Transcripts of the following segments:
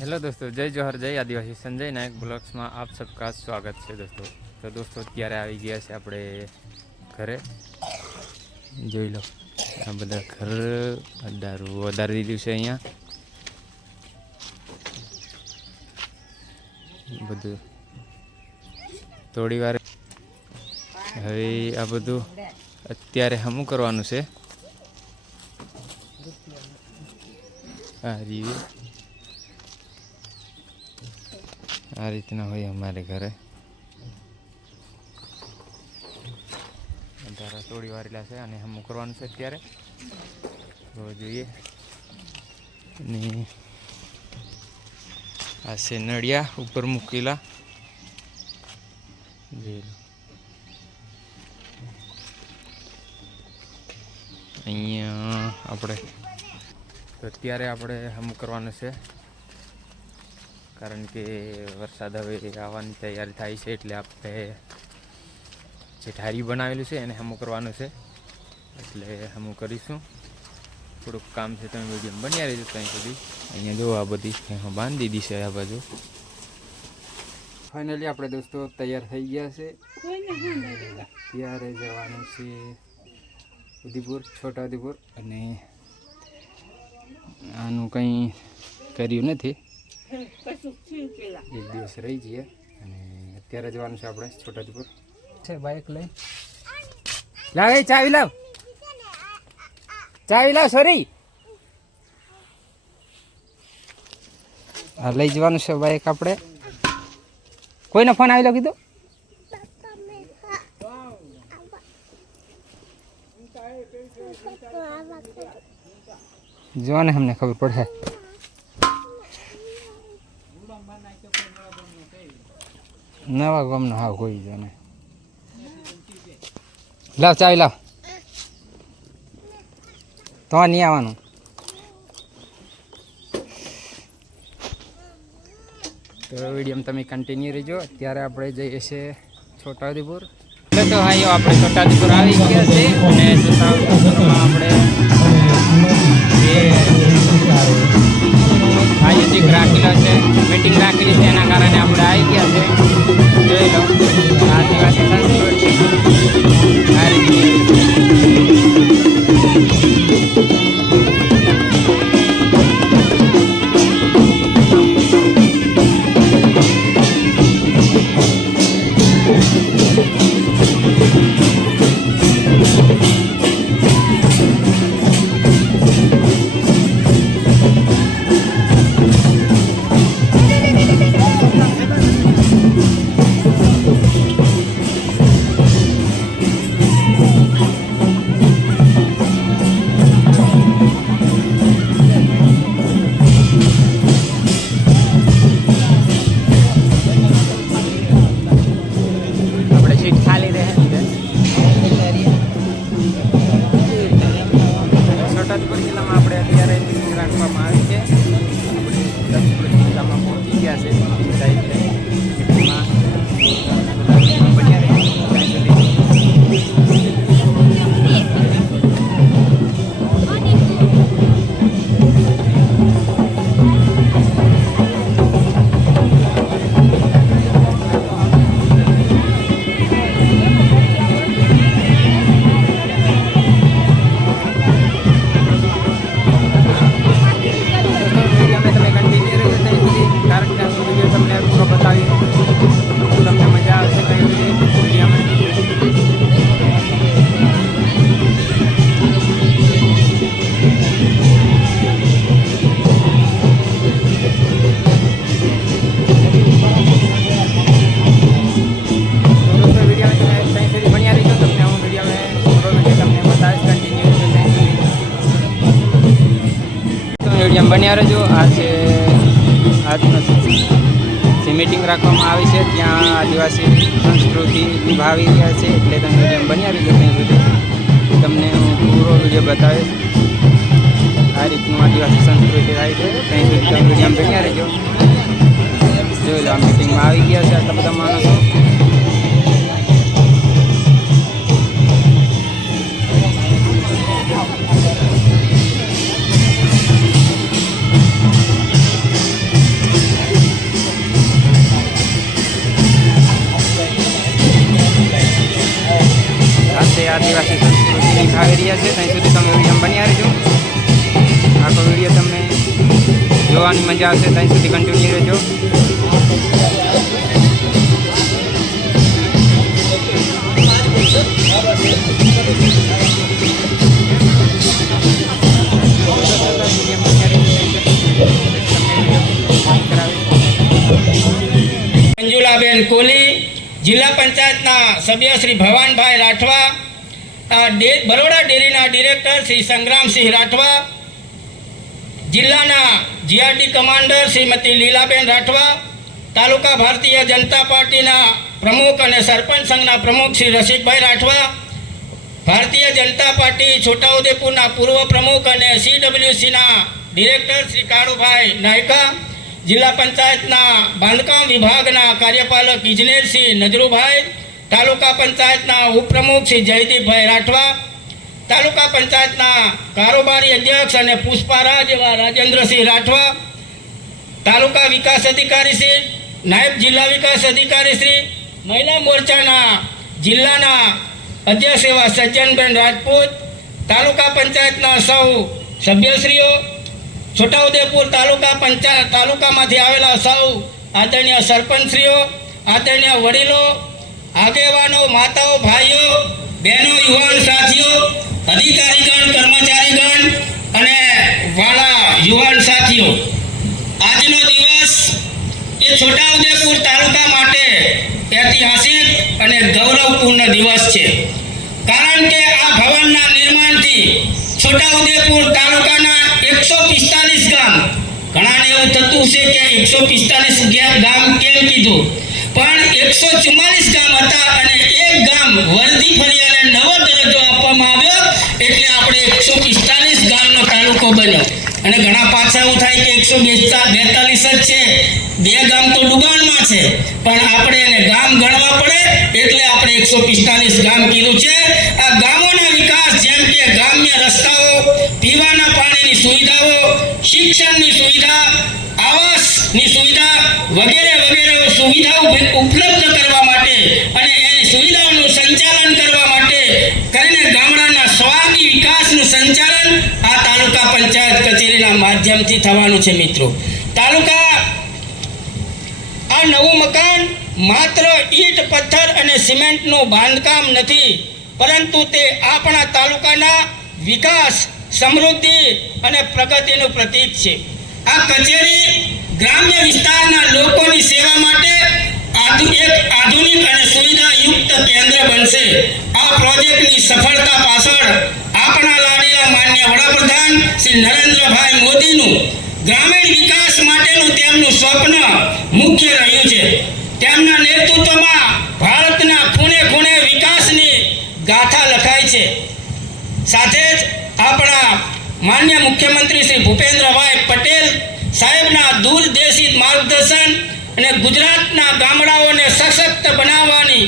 Hello दोस्तों, जय जोहर, जय आदिवासी। संजय नायक ब्लॉग्स में आप सबका स्वागत है दोस्तों। तो दोस्तों अत्यारे આવી ગયા છે આપણે ઘરે। જોઈ લો આ બધા ઘર દારૂ વધારી દીધું છે અહીંયા બધું થોડી વાર। હવે આ બધું અત્યારે હમું કરવાનું છે। આ રીવી आ रीतना हो अमारे घरे अंधारा तोड़ी वारेला है अने हम करवानुं छे अत्यारे। तो जोईए आ छे नड़िया ऊपर मूकेला। जोई लो अहींया आपणे तो अत्यारे आपणे हम करवानुं छे कारण के वरसाद हवे आववानी तैयारी थाय छे एटले आपणे जे ढारी बनावेलुं छे एने हमो करवानुं छे एटले हमो करीशुं। थोडुंक काम छे तमे विडियोमां बन्या रहेजो ત્યાં સુધી। अहींया जो आ बधी बांधी दीधी छे आ बाजू। फाइनली आपणे दोस्तों तैयार थई गया छे। त्यारे जवानुं छे उदयपुर, छोटा उदयपुर अने आनुं कंई कर्युं नथी। एक दिवस रही जाइए अत्यारे जवानुं छे आपणे छोटा उदयपुर। छे बाइक लई लाव, ए चावी लाव, चावी लाव सॉरी। आ लई जवानुं छे बाइक आपणे। कोईनो फोन आवेलो कीधुं? जोने हमने खबर पड़े नवा गम न हाँ कोई जाने। लाव चाय लाव तो नहीं आवानू। तो वीडियो में तमे कंटिन्यू रहीजो। त्यारे आपणे जईए छे छोटा उदयपुर। तो भाईओ आपणे छोटा उदयपुर आवी गया छे अने छोटा उदयपुरमां आपणे आयोजक राखेलो छे, मीटिंग राखेली छे एना कारणे आपणे आई गया छे। જોઈ લો આદિવાસી સંસ્કૃતિ આ રીતે। बन्या रहो। आज मीटिंग राखवामां आवी छे त्यां आदिवासी संस्कृति निभावी रह्या छे एटले तमे विडियो बन्या रहो त्यां सुधी तमने हूँ पूरो विडियो बतावीश। आ रीतनुं आदिवासी संस्कृति थाय छे त्यां सुधी तमे विडियो बन्या रहो। जोई लो मीटिंग में आवी गया छे आटला बधा माणसो। આદિવાસી સંસ્કૃતિ નિભાવી રહ્યા છે. ત્યાં સુધી તમે વિડીયો બન્યા રહેજો. આખો વિડીયો તમને જોવાની મજા આવશે. ત્યાં સુધી કન્ટિન્યુ રહેજો. મંજુલાબેન કોલી, જિલ્લા પંચાયતના સભ્ય શ્રી ભવાનભાઈ રાઠવા, બરોડા ડેરીના ડિરેક્ટર શ્રી સંગ્રામસિંહ રાઠવા, જિલ્લાના જીઆરડી કમાન્ડર શ્રીમતી લીલાબેન રાઠવા, તાલુકા ભારતીય જનતા પાર્ટીના પ્રમુખ અને સરપંચ સંઘના પ્રમુખ શ્રી રસિકભાઈ રાઠવા, ભારતીય જનતા પાર્ટી છોટાઉદેપુરના પૂર્વ પ્રમુખ અને CWCના ડિરેક્ટર શ્રી કાળુભાઈ નાયકા, જિલ્લા પંચાયતના બાંધકામ વિભાગના કાર્યપાલક ઇજનેર શ્રી નજરુભાઈ, તાલુકા પંચાયતના ઉપપ્રમુખ શ્રી જયદીપભાઈ રાઠવા, તાલુકા પંચાયતના કારોબારી અધ્યક્ષ અને પુષ્પારાજ એવા રાજેન્દ્રસિંહ રાઠવા, તાલુકા વિકાસ અધિકારી શ્રી, નાયબ જિલ્લા વિકાસ અધિકારી શ્રી, મહિલા મોરચાના જિલ્લાના અધ્યક્ષ એવા સજ્જનબેન રાજપૂત, તાલુકા પંચાયતના સૌ સભ્યશ્રીઓ, છોટાઉદેપુર તાલુકામાંથી આવેલા સૌ આદરણીય સરપંચશ્રીઓ, આદરણીય વડીલો, આગેવાનો, માતાઓ, ભાઈઓ, બહેનો, યુવાન સાથીઓ, અધિકારીગણ, કર્મચારીગણ અને વાલા યુવાન સાથીઓ, આજનો દિવસ એ છોટાઉદેપુર તાલુકા માટે ઐતિહાસિક અને ગૌરવપૂર્ણ દિવસ છે. કારણ કે આ ભવનના નિર્માણથી છોટાઉદેપુર તાલુકાના 145 ગામ, ઘણાને એવું થતું છે કે 145 ગામ કેમ કીધું, પણ 144 ગામ હતા અને એક ગામ વરદી ફળિયાને નવો દરજ્જો આપવામાં આવ્યો એટલે આપણે 145 ગામનો તાલુકો બન્યો. અને ઘણા પાછા એવું થાય કે 142 જ છે, 2 ગામ તો ડુબાણમાં છે, પણ આપણે એને ગામ ગણવા પડે એટલે આપણે 145 ગામ કીધું છે. આ ગામોના વિકાસ જેમ કે ગ્રામ્ય રસ્તાઓ, પીવાના પાણીની સુવિધાઓ, શિક્ષણની સુવિધા, આવાસની સુવિધા વગેરે વગેરે સુવિધાઓ ઉપલબ્ધ કરવા માટે અને એની સુવિધાઓનું સંચાલન કરવા માટે કરીને ગામડાના સ્વાગી વિકાસનું સંચાલન આ તાલુકા પંચાયત કચેરીના માધ્યમથી થવાનું છે. મિત્રો, તાલુકા આ નવું મકાન માત્ર ઈંટ, પથ્થર અને સિમેન્ટનું બાંધકામ નથી, પરંતુ તે આપણા તાલુકાના વિકાસ, સમૃદ્ધિ અને પ્રગતિનું પ્રતીક છે. આ કચેરી ગ્રામ્ય વિસ્તારના લોકોની સેવા માટે એક આધુનિક અને સુવિધાયુક્ત કેન્દ્ર બનશે. આ પ્રોજેક્ટની સફળતા પાછળ આપણા લાડીલા માન્ય વડાપ્રધાન શ્રી નરેન્દ્રભાઈ મોદીનું ગ્રામીણ વિકાસ માટેનું તેમનું સ્વપ્ન મુખ્ય રહ્યું છે. તેમના નેતૃત્વમાં ભારતના ખૂણે ખૂણે વિકાસની ગાથા લખાય છે. સાથે જ આપણા માન્ય મુખ્યમંત્રી શ્રી ભૂપેન્દ્રભાઈ પટેલ સાહેબના દૂરદેશી માર્ગદર્શન અને ગુજરાતના ગામડાઓને સશક્ત બનાવવાની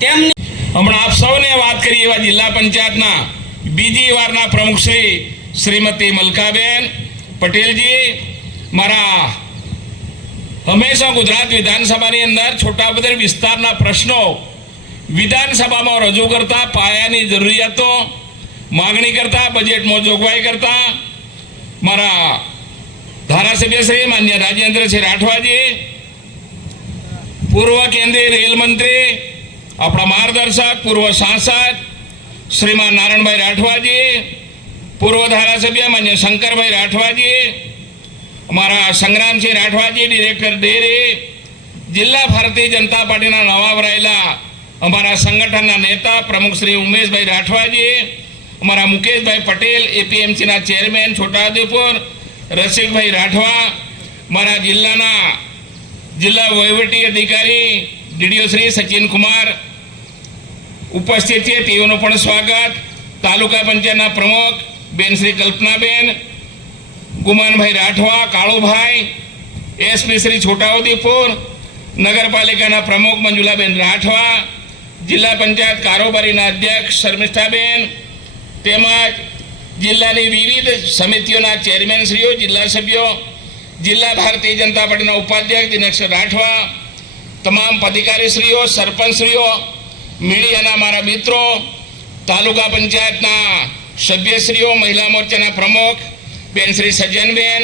તેમની હમણાં આપ સૌને વાત કરી એવા જિલ્લા પંચાયતના બીજી વારના પ્રમુખ શ્રીમતી મલકાબેન પટેલજી, મારા હંમેશા ગુજરાત વિધાનસભાની અંદર છોટાઉદેપુર વિસ્તારના પ્રશ્નો વિધાનસભામાં રજૂ કરતા, પાયાની જરૂરિયાતો માગણી કરતા, બજેટમાં જોગવાઈ કરતા મારા ધારાસભ્ય શ્રી માન્ય રાજેન્દ્રસિંહ રાઠવાજી, પૂર્વ કેન્દ્રીય રેલ મંત્રી, આપણા માર્ગદર્શક, પૂર્વ સાંસદ શ્રીમાન નારાયણભાઈ રાઠવાજી, પૂર્વ ધારાસભ્ય માન્ય શંકરભાઈ રાઠવાજી, અમારા સંગ્રામસિંહ રાઠવાજી, ડિરેક્ટર ડેરી, જિલ્લા ભારતીય જનતા પાર્ટીના નવા વરાયેલા અમારા સંગઠનના નેતા પ્રમુખ શ્રી ઉમેશભાઈ રાઠવાજી, અમારા મુકેશભાઈ પટેલ, APMCના ચેરમેન છોટાઉદેપુર રસિકભાઈ રાઠવા, મારા જિલ્લા વહીવટી અધિકારી DDO શ્રી સચિન કુમાર ઉપસ્થિત છે, તેઓનું પણ સ્વાગત. તાલુકા પંચાયતના પ્રમુખ બેન શ્રી કલ્પનાબેન, ગુમાનભાઈ રાઠવા, કાળુભાઈ, SP શ્રી છોટાઉદેપુર, નગરપાલિકાના પ્રમુખ મંજુલાબેન રાઠવા, જિલ્લા પંચાયત કારોબારીના અધ્યક્ષ શર્મિષ્ઠાબેન, તેમજ જિલ્લાની વિવિધ સમિતિઓના ચેરમેનશ્રીઓ, જિલ્લા સભ્યો, જિલ્લા ભારતીય જનતા પાર્ટીના ઉપાધ્યક્ષ દિનેશ રાઠવા, તમામ પદાધિકારીશ્રીઓ, સરપંચશ્રીઓ, મીડિયાના મારા મિત્રો, તાલુકા પંચાયતના સભ્યશ્રીઓ, મહિલા મોરચાના પ્રમુખ બેન શ્રી સજ્જનબેન,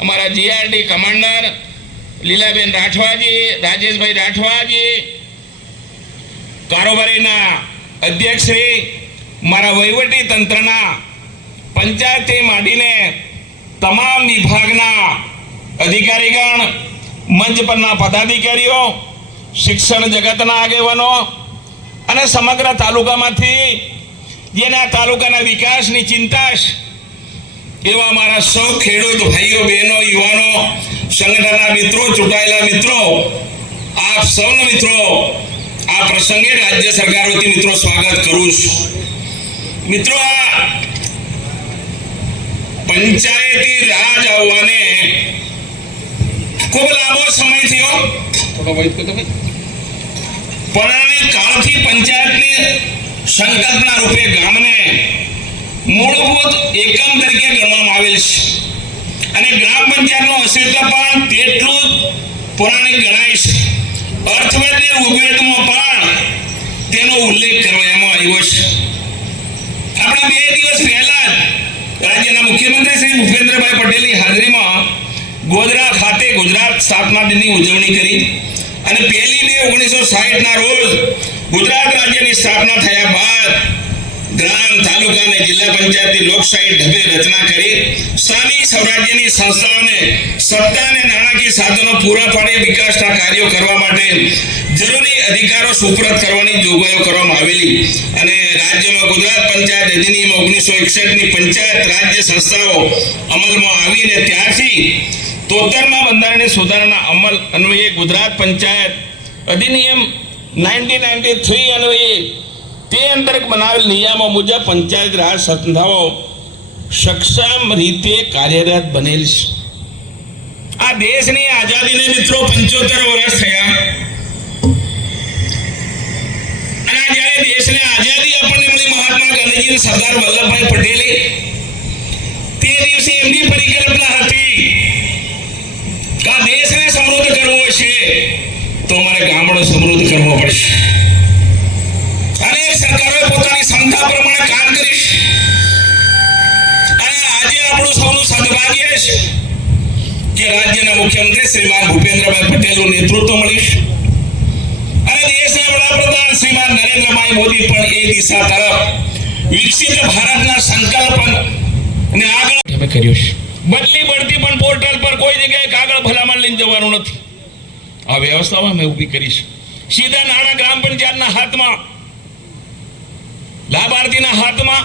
અમારા જીઆરડી કમાન્ડર લીલાબેન રાઠવાજી, રાજેશભાઈ રાઠવાજી, કારોબારીના અધ્યક્ષશ્રી, મારા વહીવટી તંત્રના પંચાયતથી માંડીને તમામ વિભાગના અધિકારીગણ, મંચ પરના પદાધિકારીઓ, શિક્ષણ જગતના આગેવાનો અને સમગ્ર તાલુકામાંથી જેના તાલુકાના વિકાસની ચિંતા છે એવા મારા સૌ ખેડૂત ભાઈઓ, બહેનો, યુવાનો, સંગઠનના મિત્રો, ચૂંટાયેલા મિત્રો, આપ સૌનો મિત્રો આ પ્રસંગે રાજ્ય સરકાર વતી મિત્રો સ્વાગત કરું છું. મિત્રો, આ પંચાયતી રાજ આવવાને ખૂબ લાંબો સમય થયો, પૌરાણિક કાળથી પંચાયતની સંકલ્પના રૂપે ગામને મૂળભૂત એકમ તરીકે ગણવામાં આવેલ છે અને ગ્રામ પંચાયતનું અસ્તિત્વ પણ તેટલું જ પૌરાણિક ગણાય છે. અર્થવેદ અને ઋગ્વેદમાં પણ તેનો ઉલ્લેખ કરવામાં આવ્યો છે. આપણા 2 દિવસ પહેલા રાજ્યના મુખ્યમંત્રી શ્રી ભૂપેન્દ્રભાઈ પટેલની હાજરીમાં ગોધરા ખાતે ગુજરાત સ્થાપના દિનની ઉજવણી કરી અને 1 મે 1960ના રોજ ગુજરાત રાજ્યની સ્થાપના થયા બાદ ગ્રામ, તાલુકા અને જિલ્લા પંચાયતની લોકશાહી ઢબે રચના કરી સ્થાનિક સ્વરાજ્યની સંસ્થાઓને સત્તા અને નાણાકીય સાધનો પૂરા પાડી વિકાસના કાર્યો કરવા માટે જરૂરી અધિકારો સુપ્રત કરવાની જોગવાઈઓ કરવામાં આવેલી અને રાજ્યમાં ગુજરાત પંચાયત અધિનિયમ 1961ની પંચાયત રાજ્ય સંસ્થાઓ અમલમાં આવીને ત્યારથી 73મા બંધારણીય સુધારાના અમલ અન્વયે ગુજરાત પંચાયત અધિનિયમ 1993 અન્વયે તે અંતર્ગત બનાવેલ નિયમો મુજબ પંચાયત રાજ સંસ્થાઓ સક્ષમ રીતે કાર્યરત બનેલ છે. આ દેશની આઝાદીને મિત્રો 75 વર્ષ થયા અને જ્યારે દેશને આઝાદી આપણને મળી મહાત્મા ગાંધીજી અને સરદાર વલ્લભભાઈ પટેલે તે દિવસે એમની પરિકલ્પના હતી કે આ દેશને સમૃદ્ધ કરવો છે તો અમારે ગામડો સમૃદ્ધ કરવો પડશે. અનેક સરકારોએ પોતાની ક્ષમતા પ્રમાણે કામ કરીશ અને આજે આપણું સૌનું સદભાગ્ય છે કે રાજ્યના મુખ્યમંત્રી શ્રીમાન ભૂપેન્દ્રભાઈ પટેલનું નેતૃત્વ મળીશ અને દેશના વડાપ્રધાન શ્રીમાન નરેન્દ્રભાઈ મોદી પણ એ દિશા તરફ વિકસિત ભારતના સંકલ્પ અને આગળ અમે કર્યું છે. બદલી બઢતી પણ પોર્ટલ પર કોઈ જગ્યાએ કાગળ ભલામણ લઈને જવાનું નથી. આ વ્યવસ્થામાં મેં ઊભી કરીશ. સીધા નાણાં ગ્રામ પંચાયતના હાથમાં, લાભાર્થીના હાથમાં.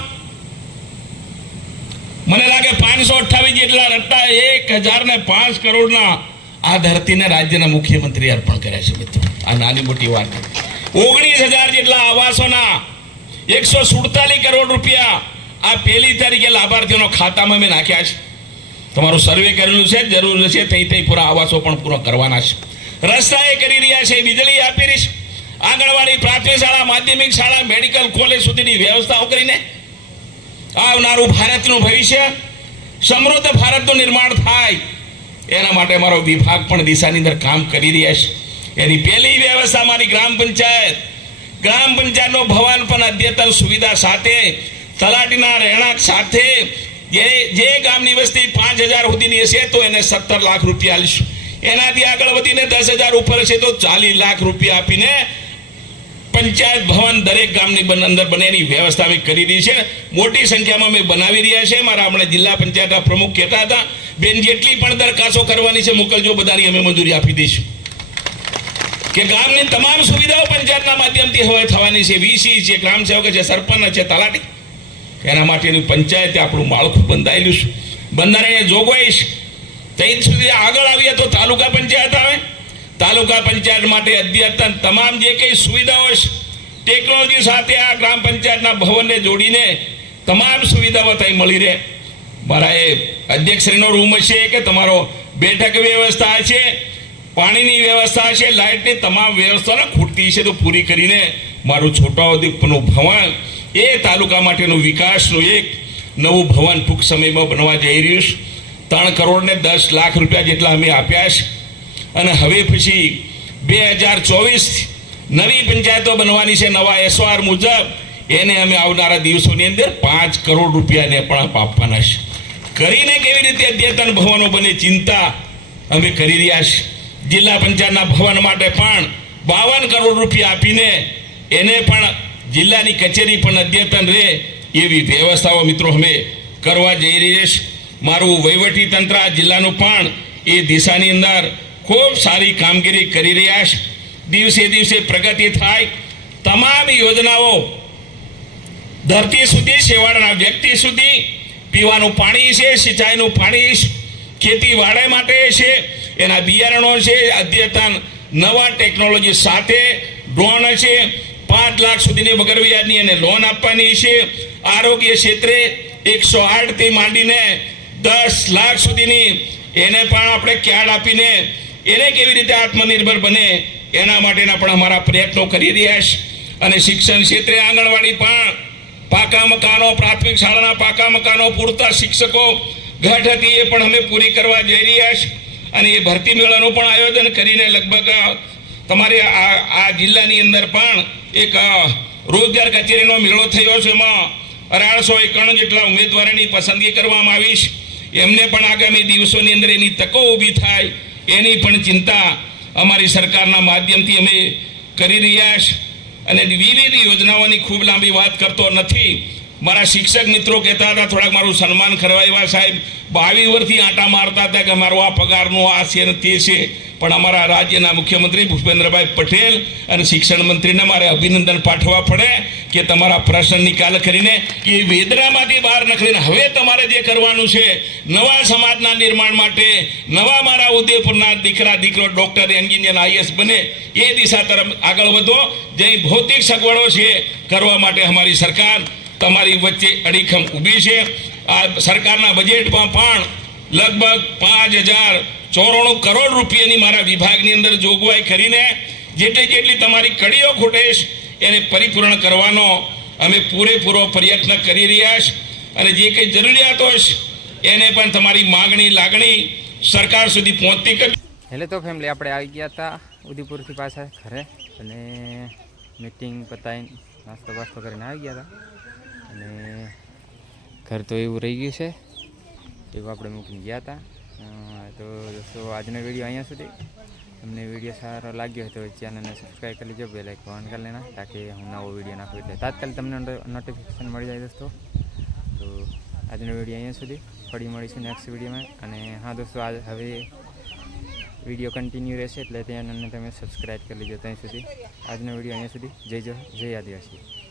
મને લાગે 528 જેટલા રટ્ટા 1005 કરોડના આ ધરતીને રાજ્યના મુખ્યમંત્રી અર્પણ કર્યા છે મિત્રો. આ નાની મોટી વાત. 19,000 જેટલા આવાસોના 147 કરોડ રૂપિયા આ 1 તારીખે લાભાર્થીઓના ખાતામાં મેં નાખ્યા છે. તમારું સર્વે કરેલું છે, જરૂર છે તે પૂરા આવાસો પણ પૂરા કરવાના છે. રસ્તા એ કરી રહ્યા છે, વીજળી આપી રહી છે, આંગણવાડી, પ્રાથમિક શાળા, માધ્યમિક શાળા, મેડિકલ કોલેજ સુધીની વ્યવસ્થાઓ કરીને આવનારું ભારતનું ભવિષ્ય, સમૃદ્ધ ભારતનું નિર્માણ થાય એના માટે મારો વિભાગ પણ દિશાની અંદર કામ કરી રહ્યા છે. એની પહેલી વ્યવસ્થા મારી ગ્રામ પંચાયતનો ભવન પણ અદ્યતન સુવિધા સાથે, તલાટીના રહેણાંક સાથે. જે ગામની વસ્તી 5,000 સુધીની હશે તો એને 17 લાખ રૂપિયા આપીશું. એનાથી આગળ વધીને 10,000 ઉપર હશે તો 40 લાખ રૂપિયા આપીને પંચાયત ભવન દરેક ગામની અંદર બને એની વ્યવસ્થા અમે કરી રહી છે. મોટી સંખ્યામાં અમે બનાવી રહ્યા છે. મારા હમણાં જિલ્લા પંચાયતના પ્રમુખ કહેતા હતા, બેન જેટલી પણ દરખાસ્તો કરવાની છે મોકલજો, બધાની અમે મંજૂરી આપી દઈશું કે ગામની તમામ સુવિધાઓ પંચાયતના માધ્યમથી હવે થવાની છે. વીસી છે, ગ્રામ સેવક છે, સરપંચ છે, તલાટી. એના માટેની પંચાયતે આપણું માળખું બંધાયેલું છે, બંધારણીય જોગવાઈ છે. ત્યાં સુધી આગળ આવીએ તો તાલુકા પંચાયત આવે. તાલુકા પંચાયત માટે અદ્યતન તમામ જે કંઈ સુવિધાઓ છે ટેકનોલોજી સાથે આ ગ્રામ પંચાયતના ભવનને જોડીને તમામ સુવિધાઓ ત્યાં મળી રહે. મારા એ અધ્યક્ષશ્રીનો રૂમ છે કે તમારો બેઠક વ્યવસ્થા છે, પાણીની વ્યવસ્થા છે, લાઇટની તમામ વ્યવસ્થાને ખૂટતી છે તો પૂરી કરીને મારું છોટાઉદેપુરનું ભવન એ તાલુકા માટેનું વિકાસનું એક નવું ભવન ટૂંક સમયમાં બનવા જઈ રહ્યું છે. 3 કરોડ ને 10 લાખ રૂપિયા જેટલા અમે આપ્યા છે અને હવે પછી 2024 નવી પંચાયતો બનવાની છે. નવા SOR મુજબ એને અમે આવનારા દિવસોની અંદર 5 કરોડ રૂપિયાને પણ આપવાના છે. કરીને કેવી રીતે અદ્યતન ભવનો બને ચિંતા અમે કરી રહ્યા છીએ. જિલ્લા પંચાયતના ભવન માટે પણ 52 કરોડ રૂપિયા આપીને એને પણ જિલ્લાની કચેરી પણ અદ્યતન રહે એવી વ્યવસ્થાઓ મિત્રો અમે કરવા જઈ રહ્યા છીએ. મારું વહીવટી તંત્ર આ જિલ્લાનું પણ એ દિશાની અંદર ખૂબ સારી કામગીરી કરી રહ્યા છે. દિવસે દિવસે પ્રગતિ થાય, તમામ યોજનાઓ ધરતી સુધી, છેવાડાના વ્યક્તિ સુધી પીવાનું પાણી છે, સિંચાઈનું પાણી છે, ખેતીવાડી માટે છે, એના બિયારણો છે, અદ્યતન નવા ટેકનોલોજી સાથે ડ્રોન છે, 5 લાખ સુધીની વગર વ્યાજની એને લોન આપવાની છે. આરોગ્ય ક્ષેત્રે 108 થી માંડીને 10 લાખ સુધીની એને પણ આપણે કાર્ડ આપીને એને કેવી રીતે આત્મનિર્ભર બને એના માટેના પણ અમારા પ્રયત્નો કરી રહ્યા છે. અને શિક્ષણ ક્ષેત્રે આંગણવાડી પણ પાકા મકાનો, પ્રાથમિક શાળાના પાકા મકાનો, પૂરતા શિક્ષકો ઘટ હતી એ પણ અમે પૂરી કરવા જઈ રહ્યા છે. અને એ ભરતી મેળાનું પણ આયોજન કરીને લગભગ તમારે આ જિલ્લાની અંદર પણ એક રોજગાર કચેરીનો મેળો થયો છે. એમાં 1851 જેટલા ઉમેદવારોની પસંદગી કરવામાં આવી છે. એમને પણ આગામી દિવસોની અંદર એની તકો ઊભી થાય એની પણ ચિંતા અમારી સરકારના માધ્યમથી અમે કરી રહ્યા છે. અને વિવિધ યોજનાઓની ખૂબ લાંબી વાત કરતો નથી. મારા શિક્ષક મિત્રો કહેતા હતા થોડાક મારું સન્માન કરવા એવા સાહેબ 22 વર્ષથી આંટા મારતા હતા કે મારો આ પગારનો આ છે ને તે છે. પણ અમારા રાજ્યના મુખ્યમંત્રી ભૂપેન્દ્રભાઈ પટેલ અને શિક્ષણ મંત્રીને મારે અભિનંદન પાઠવવા પડે કે તમારા પ્રશ્ન નિકાલ કરીને એ વેદનામાંથી બહાર નીકળીને હવે તમારે જે કરવાનું છે નવા સમાજના નિર્માણ માટે, નવા મારા ઉદયપુરના દીકરો ડૉક્ટર, એન્જિનિયર, આઈએસ બને એ દિશા તરફ આગળ વધો. જે ભૌતિક સગવડો છે કરવા માટે અમારી સરકાર તમારી વચ્ચે અડીખમ ઊભી છે. આ સરકારના બજેટમાં પણ લગભગ 5094 કરોડ રૂપિયાની મારા વિભાગની અંદર જોગવાઈ કરીને જેટલી તમારી કડીઓ ખૂટે છે એને પરિપૂર્ણ કરવાનો અમે પૂરેપૂરો પ્રયત્ન કરી રહ્યા છે. અને જે કંઈ જરૂરિયાતો છે એને પણ તમારી માગણી લાગણી સરકાર સુધી પહોંચતી કરી. એટલે તો ફેમિલી આપણે આવી ગયા હતા ઉદયપુરથી પાછા ઘરે અને મીટિંગ પતાવીને નાસ્તો બાસ્તો કરીને આવી ગયા હતા. અને ઘર તો એવું રહી ગયું છે એવું આપણે મૂકીને ગયા હતા. તો દોસ્તો આજનો વિડીયો અહીંયા સુધી. તમને વિડીયો સારો લાગ્યો હોય તો ચેનલને સબસ્ક્રાઈબ કરી લેજો, બેલ આઇકન ઓન કરી લેના તાકી હું નવો વિડીયો નાખું એટલે તાત્કાલિક તમને નોટિફિકેશન મળી જાય દોસ્તો. તો આજનો વિડીયો અહીંયા સુધી. ફરી મળીશું નેક્સ્ટ વિડીયોમાં. અને હા દોસ્તો, હવે વિડીયો કન્ટિન્યુ રહેશે એટલે ચેનલને તમે સબસ્ક્રાઈબ કરી લેજો. ત્યાં સુધી આજનો વિડીયો અહીંયા સુધી. જય આદિવાસી.